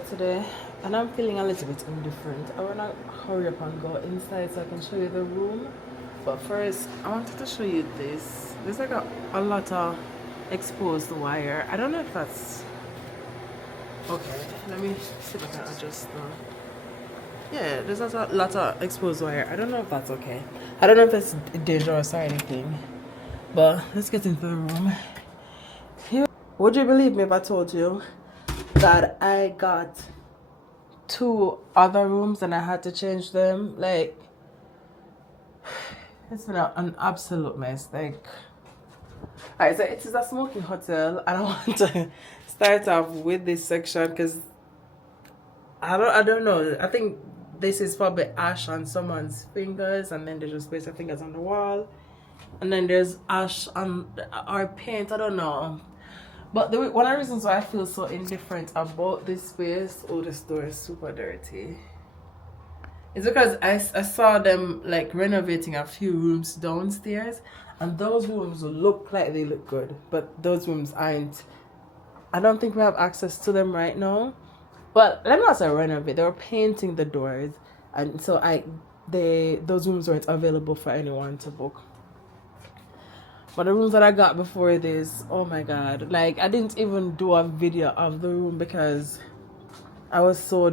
out today and I'm feeling a little bit indifferent. I want to hurry up and go inside so I can show you the room. But first, I wanted to show you this. There's like a lot of exposed wire. I don't know if that's okay. Let me see if I can adjust the. Yeah, there's a lot of exposed wire. I don't know if that's okay. I don't know if that's dangerous or anything. But let's get into the room. Here, would you believe me if I told you that I got 2 other rooms and I had to change them? Like, it's been an absolute mess. Like, alright, so it is a smoking hotel, and I want to start off with this section because I don't know. I think this is probably ash on someone's fingers, and then they just place their fingers on the wall, and then there's ash on our paint. I don't know. But one of the reasons why I feel so indifferent about this space, oh, this door is super dirty, it's because I saw them like renovating a few rooms downstairs, and those rooms look like they look good, but those rooms aren't. I don't think we have access to them right now. But let me not say renovate. They were painting the doors, and so those rooms weren't available for anyone to book. But the rooms that I got before this, oh my god, like I didn't even do a video of the room because I was so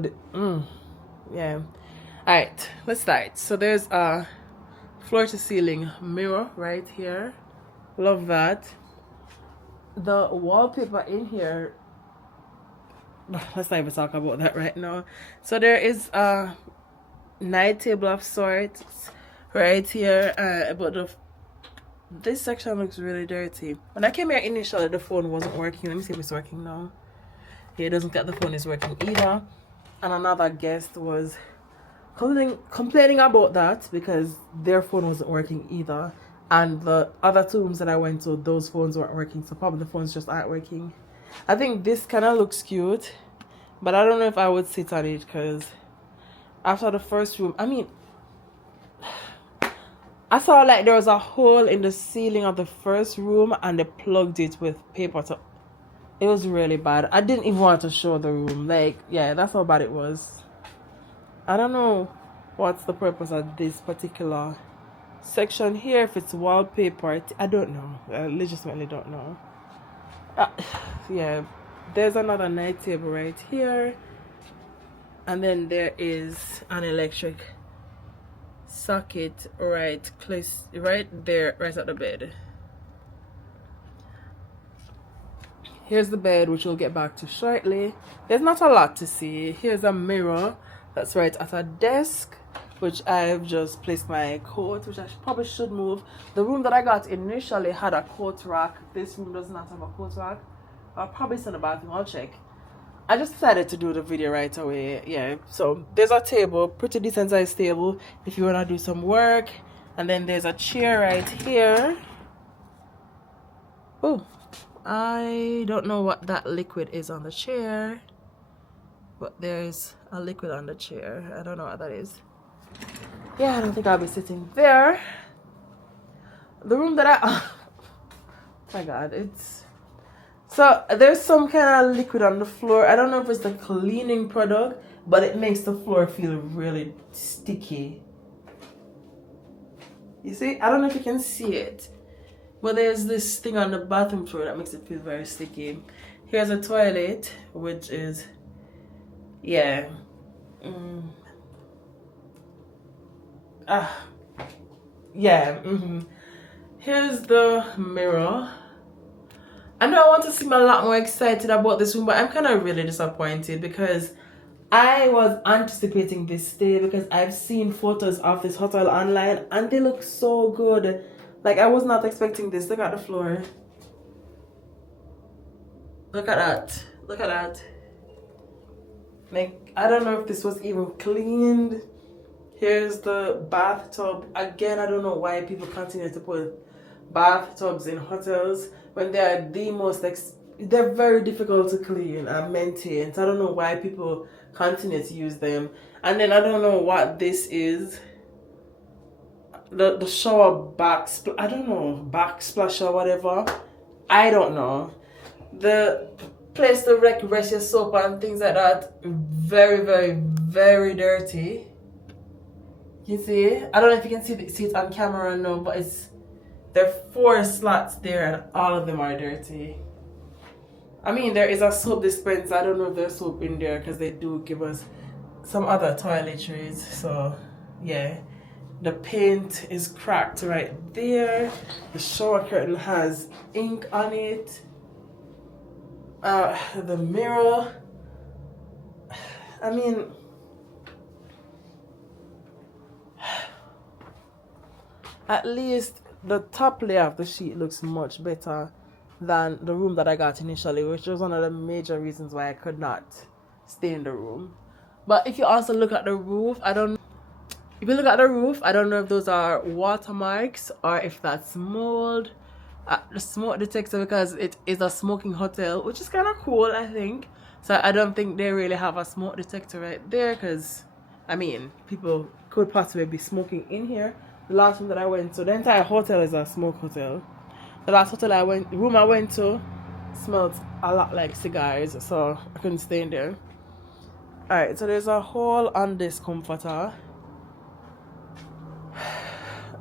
yeah. All right, let's start. So there's a floor to ceiling mirror right here. Love that. The wallpaper in here, let's not even talk about that right now. So there is a night table of sorts right here, but this section looks really dirty. When I came here initially, the phone wasn't working. Let me see if it's working now. Yeah, it doesn't get the phone is working either. And another guest was complaining about that because their phone wasn't working either. And the other 2 rooms that I went to, those phones weren't working. So probably the phones just aren't working. I think this kind of looks cute, but I don't know if I would sit on it because after the first room, I mean, I saw like there was a hole in the ceiling of the first room and they plugged it with paper. It was really bad. I didn't even want to show the room. Like, yeah, that's how bad it was. I don't know what's the purpose of this particular section here. If it's wallpaper, I don't know. I legitimately don't know. Yeah, there's another night table right here, and then there is an electric socket right there, right at the bed. Here's the bed, which we'll get back to shortly. There's not a lot to see. Here's a mirror that's right at a desk, which I've just placed my coat, which I probably should move. The room that I got initially had a coat rack. This room does not have a coat rack. I'll probably send a bathroom. I'll check. I just decided to do the video right away. Yeah, so there's a table, pretty decent sized table if you want to do some work. And then there's a chair right here. Oh, I don't know what that liquid is on the chair, but there's a liquid on the chair. I don't know what that is. Yeah, I don't think I'll be sitting there. The room that oh my god, it's so there's some kind of liquid on the floor. I don't know if it's the cleaning product, but it makes the floor feel really sticky. You see? I don't know if you can see it, but there's this thing on the bathroom floor that makes it feel very sticky. Here's a toilet, which is, yeah. Yeah. Here's the mirror. I know I want to seem a lot more excited about this room, but I'm kind of really disappointed because I was anticipating this stay because I've seen photos of this hotel online and they look so good. Like, I was not expecting this. Look at the floor. Look at that. Look at that. Like, I don't know if this was even cleaned. Here's the bathtub. Again, I don't know why people continue to put bathtubs in hotels when they are the most they're very difficult to clean and maintain. So I don't know why people continue to use them. And then I don't know what this is. The shower backsplash or whatever. I don't know. The place to like rest your soap and things like that. Very, very, very dirty. You see? I don't know if you can see it on camera now, but there are 4 slots there and all of them are dirty. I mean, there is a soap dispenser. I don't know if there's soap in there because they do give us some other toiletries. So, yeah. The paint is cracked right there. The shower curtain has ink on it. The mirror. I mean, at least the top layer of the sheet looks much better than the room that I got initially, which was one of the major reasons why I could not stay in the room. But if you also look at the roof, if you look at the roof, I don't know if those are watermarks or if that's mold. The smoke detector, because it is a smoking hotel, which is kind of cool, I think. So I don't think they really have a smoke detector right there, because I mean, people could possibly be smoking in here. The last room that I went to, the entire hotel is a smoke hotel. The last room I went to smelled a lot like cigars, so I couldn't stay in there. Alright, so there's a hole on this comforter.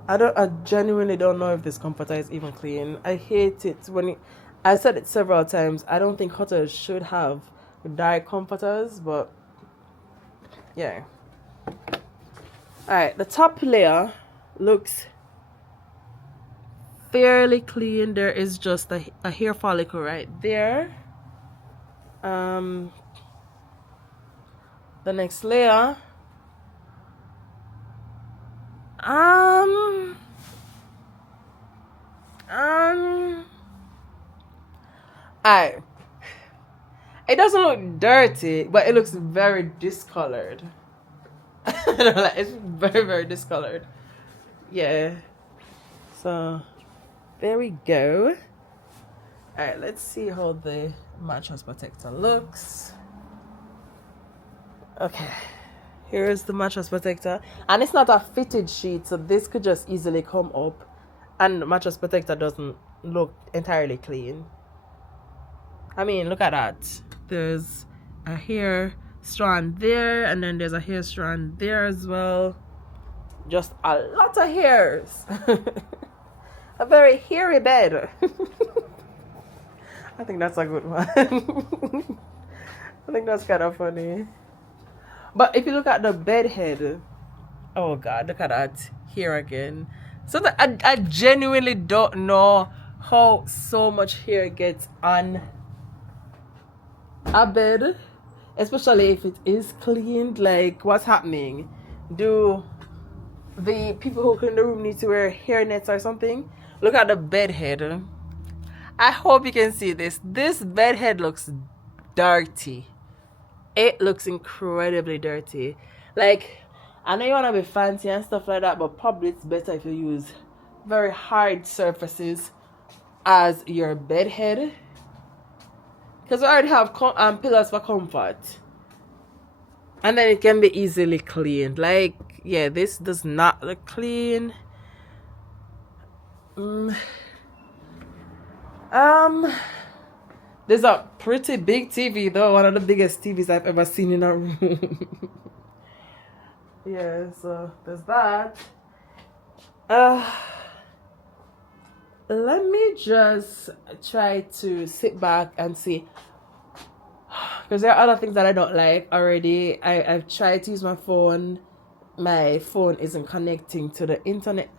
I genuinely don't know if this comforter is even clean. I hate it I said it several times. I don't think hotels should have dye comforters, but yeah. Alright, the top layer looks fairly clean. There is just a hair follicle right there. The next layer, it doesn't look dirty, but it looks very discolored. It's very, very discolored. Yeah. So there we go. Alright, let's see how the mattress protector looks. Okay, here's the mattress protector, and it's not a fitted sheet, so this could just easily come up, and the mattress protector doesn't look entirely clean. I mean, look at that. There's a hair strand there, and then there's a hair strand there as well. Just a lot of hairs. A very hairy bed. I think that's a good one. I think that's kind of funny. But if you look at the bed head, oh god, look at that hair again. So I genuinely don't know how so much hair gets on a bed, especially if it is cleaned. Like, what's happening? Do the people who clean the room need to wear hair nets or something? Look at the bed head. I hope you can see this. This bed head looks dirty. It looks incredibly dirty. Like, I know you want to be fancy and stuff like that, but probably it's better if you use very hard surfaces as your bed head, because we already have pillows for comfort, and then it can be easily cleaned. Like, yeah, this does not look clean. There's a pretty big TV though, one of the biggest TVs I've ever seen in a room. Yeah, so there's that. Let me just try to sit back and see, because there are other things that I don't like already. I've tried to use my phone. My phone isn't connecting to the internet.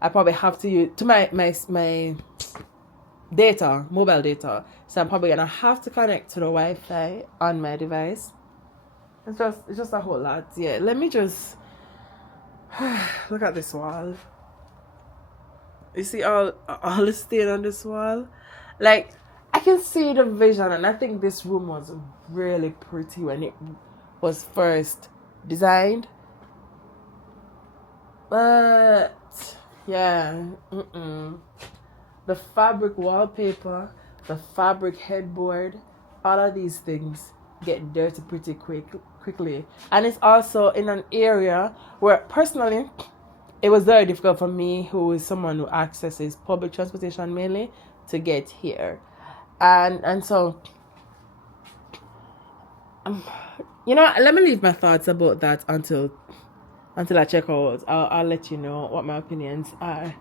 I probably have to use to my data, mobile data. So I'm probably gonna have to connect to the Wi-Fi on my device. It's just a whole lot. Yeah, let me just look at this wall. You see all the stain on this wall? Like, I can see the vision, and I think this room was really pretty when it was first designed. But yeah, the fabric wallpaper, the fabric headboard, all of these things get dirty pretty quickly. And it's also in an area where personally it was very difficult for me, who is someone who accesses public transportation mainly, to get here. And so You know, let me leave my thoughts about that until I check out. I'll let you know what my opinions are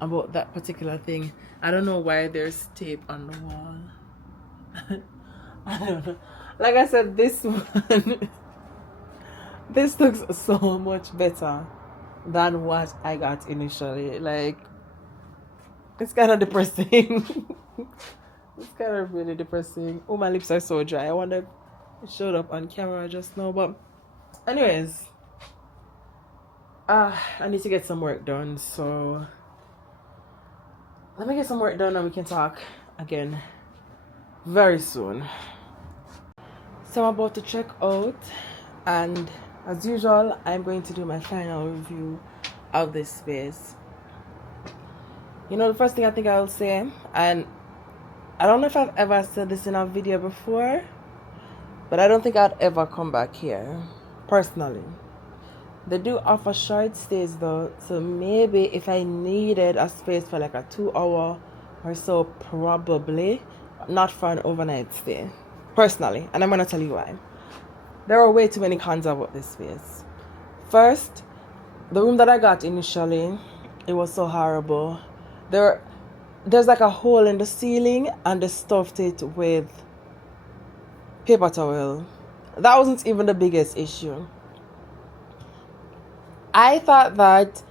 about that particular thing. I don't know why there's tape on the wall. I don't know. Like I said, this one, this looks so much better than what I got initially. Like, it's kind of depressing. It's kind of really depressing. Oh, my lips are so dry. I wonder if it showed up on camera just now. But anyways, I need to get some work done. So let me get some work done and we can talk again very soon. So I'm about to check out, and as usual, I'm going to do my final review of this space. You know, the first thing I think I'll say, and I don't know if I've ever said this in a video before, but I don't think I'd ever come back here, personally. They do offer short stays though, so maybe if I needed a space for like a 2 hour or so, probably, not for an overnight stay, personally, and I'm going to tell you why. There are way too many cons about this space. First, the room that I got initially, it was so horrible. There's like a hole in the ceiling and they stuffed it with paper towel. That wasn't even the biggest issue. I thought that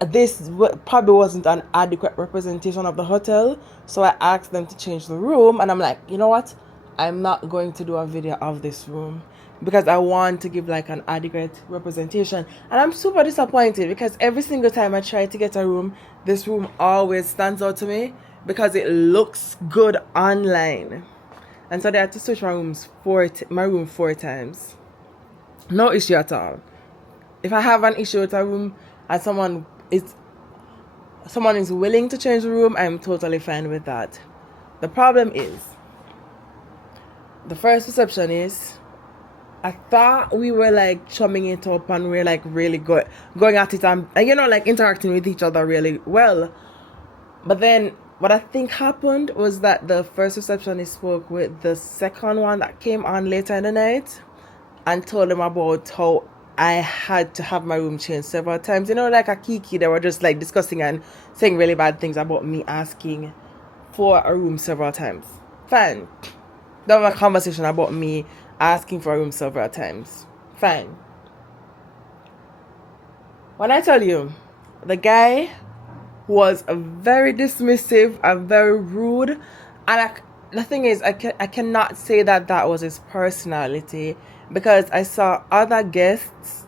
this probably wasn't an adequate representation of the hotel, so I asked them to change the room, and I'm like, you know what? I'm not going to do a video of this room because I want to give like an adequate representation. And I'm super disappointed because every single time I try to get a room, this room always stands out to me because it looks good online. And so they had to switch my room 4 times. No issue at all. If I have an issue with a room and someone is willing to change the room, I'm totally fine with that. The problem is, the first receptionist, I thought we were like chumming it up and we're like really going at it and you know, like interacting with each other really well. But then what I think happened was that the first receptionist spoke with the second one that came on later in the night and told them about how I had to have my room changed several times. You know, like a kiki, they were just like discussing and saying really bad things about me asking for a room several times. Fine. There was a conversation about me asking for a room several times. Fine. When I tell you, the guy was very dismissive and very rude, and the thing is, I cannot say that was his personality, because I saw other guests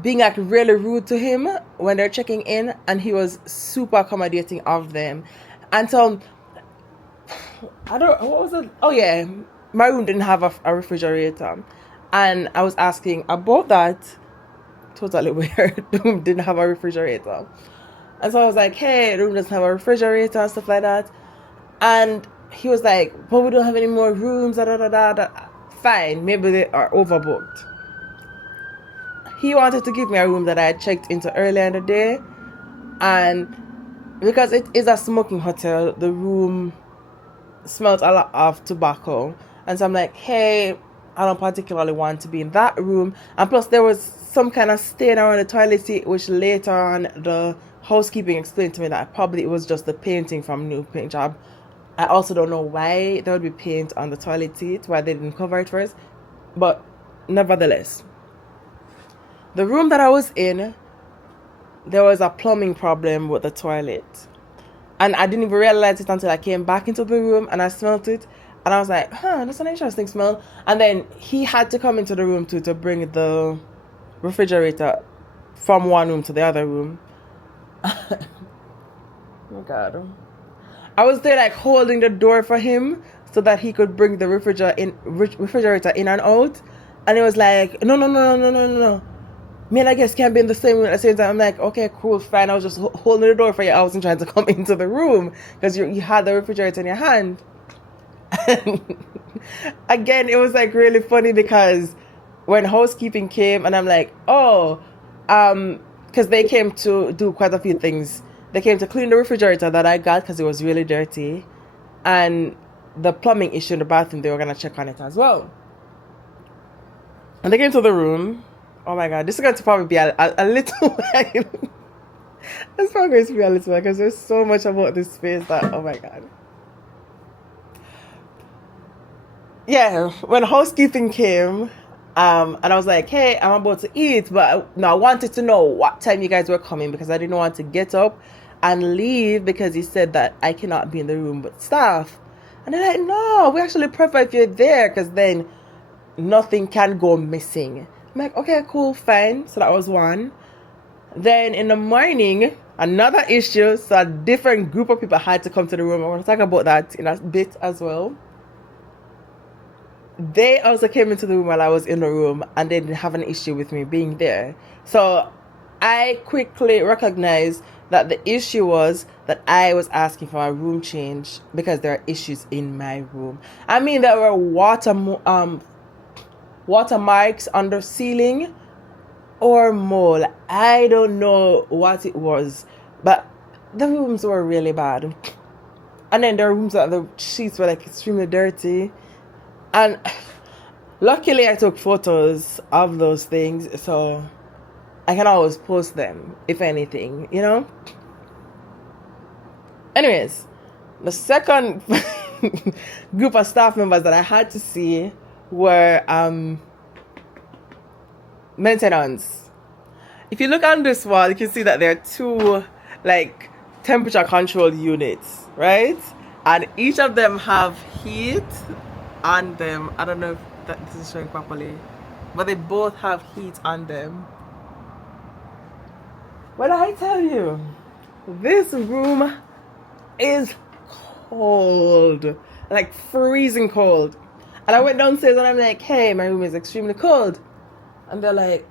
being like really rude to him when they're checking in, and he was super accommodating of them. And so what was it? Oh yeah, my room didn't have a refrigerator, and I was asking about that. Totally weird. The room didn't have a refrigerator, and so I was like, hey, the room doesn't have a refrigerator and stuff like that. And he was like, but we don't have any more rooms, da da da da da. Fine, maybe they are overbooked. He wanted to give me a room that I had checked into earlier in the day, and because it is a smoking hotel, the room smelled a lot of tobacco. And so I'm like, hey, I don't particularly want to be in that room. And plus there was some kind of stain around the toilet seat, which later on the housekeeping explained to me that probably it was just the painting from new paint job. I also don't know why there would be paint on the toilet seat, why they didn't cover it first. But nevertheless, the room that I was in, there was a plumbing problem with the toilet. And I didn't even realize it until I came back into the room and I smelled it. And I was like, that's an interesting smell. And then he had to come into the room to bring the refrigerator from one room to the other room. Oh my God. I was there like holding the door for him so that he could bring the refrigerator in and out. And it was like, no. Me and I guess can't be in the same room at the same time. I'm like, okay, cool, fine. I was just holding the door for you. I wasn't trying to come into the room because you had the refrigerator in your hand. Again, it was like really funny because when housekeeping came and I'm like, because they came to do quite a few things. They came to clean the refrigerator that I got because it was really dirty, and the plumbing issue in the bathroom, they were going to check on it as well. And they came to the room. Oh my god, this is going to probably be a little while. It's probably going to be a little while because there's so much about this space that, oh my god. Yeah, when housekeeping came, and I was like, hey, I'm about to eat, but I wanted to know what time you guys were coming because I didn't want to get up and leave because he said that I cannot be in the room with staff. And they're like, no, we actually prefer if you're there because then nothing can go missing. I'm like, okay, cool, fine. So that was one. Then in the morning, another issue. So a different group of people had to come to the room. I want to talk about that in a bit as well. They also came into the room while I was in the room and they didn't have an issue with me being there. So I quickly recognized that the issue was that I was asking for a room change because there are issues in my room. I mean, there were watermarks on the ceiling or mold. I don't know what it was, but the rooms were really bad. And then there were rooms that the sheets were like extremely dirty. And luckily I took photos of those things, so I can always post them, if anything, you know? Anyways, the second group of staff members that I had to see were maintenance. If you look on this wall, you can see that there are two like temperature control units, right? And each of them have heat on them. I don't know if this is showing properly, but they both have heat on them. When I tell you, this room is cold, like freezing cold. And I went downstairs and I'm like, hey, my room is extremely cold. And they're like,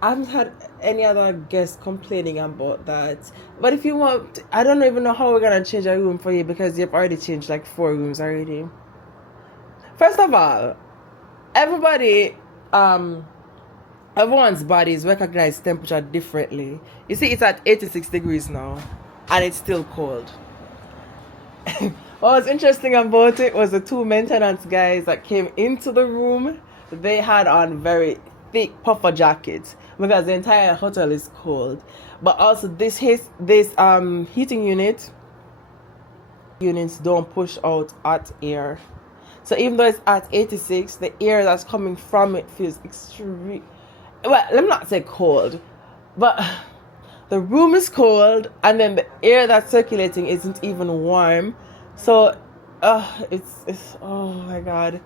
I haven't had any other guests complaining about that. But if you want, I don't even know how we're going to change a room for you because you've already changed like 4 rooms already. First of all, everyone's bodies recognize temperature differently. You see, it's at 86 degrees now, and it's still cold. What was interesting about it was the 2 maintenance guys that came into the room. They had on very thick puffer jackets because the entire hotel is cold. But also this heating units don't push out hot air. So even though it's at 86, the air that's coming from it feels extreme. Well, let me not say cold, but the room is cold, and then the air that's circulating isn't even warm. So, it's oh my god.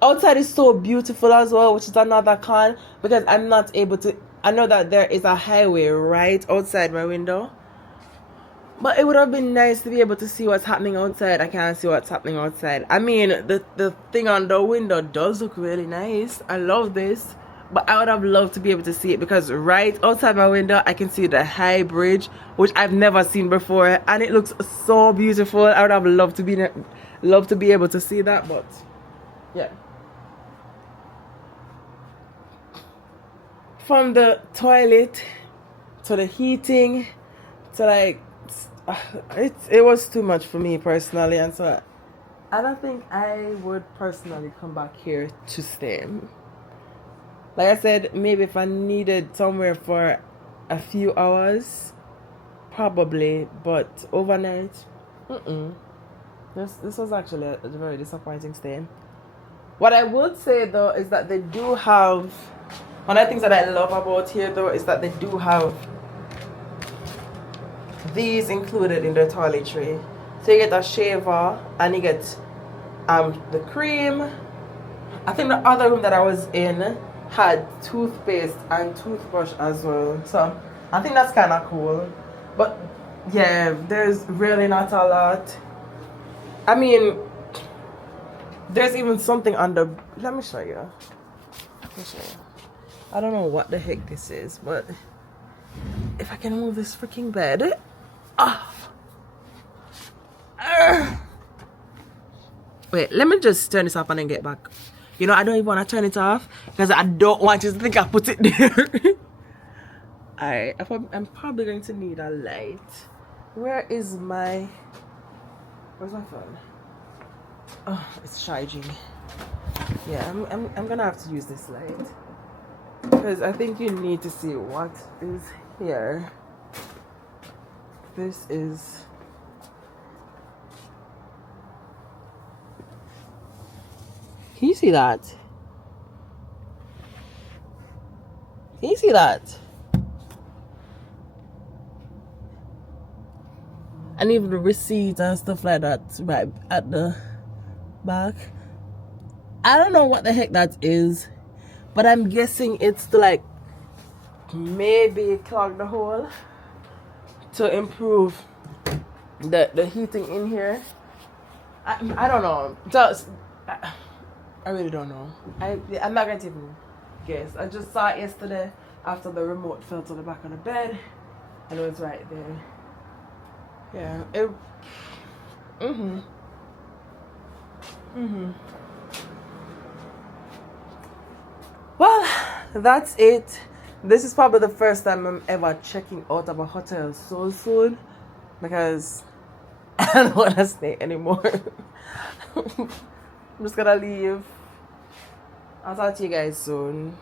Outside is so beautiful as well, which is another con because I'm not able to. I know that there is a highway right outside my window, but it would have been nice to be able to see what's happening outside. I can't see what's happening outside. I mean, the thing on the window does look really nice. I love this. But I would have loved to be able to see it because right outside my window, I can see the Highbridge, which I've never seen before. And it looks so beautiful. I would have loved to be able to see that. But, yeah. From the toilet to the heating to like it was too much for me personally, and so I don't think I would personally come back here to stay. Like I said, maybe if I needed somewhere for a few hours, probably, but overnight, This was actually a very disappointing stay. What I would say though is that they do have, one of the things that I love about here though is that they do have these included in their toiletry. So you get a shaver and you get the cream. I think the other room that I was in had toothpaste and toothbrush as well. So I think that's kind of cool. But yeah, there's really not a lot. I mean, there's even something on the, let me show you. I don't know what the heck this is, but if I can move this freaking bed. Wait, let me just turn this off and then get back. You know, I don't even want to turn it off because I don't want you to think I put it there. Alright, I'm probably going to need a light. Where's my phone? Oh, it's charging. Yeah, I'm gonna have to use this light because I think you need to see what is here. This is. Can you see that? Can you see that? And even the receipts and stuff like that right at the back. I don't know what the heck that is, but I'm guessing it's to like maybe clog the hole to improve the heating in here. I don't know. Just I really don't know. I'm not going to even guess. I just saw it yesterday after the remote fell to the back of the bed, and it was right there. Yeah. Well, that's it. This is probably the first time I'm ever checking out of a hotel so soon because I don't want to stay anymore. I'm just gonna leave. I'll talk to you guys soon.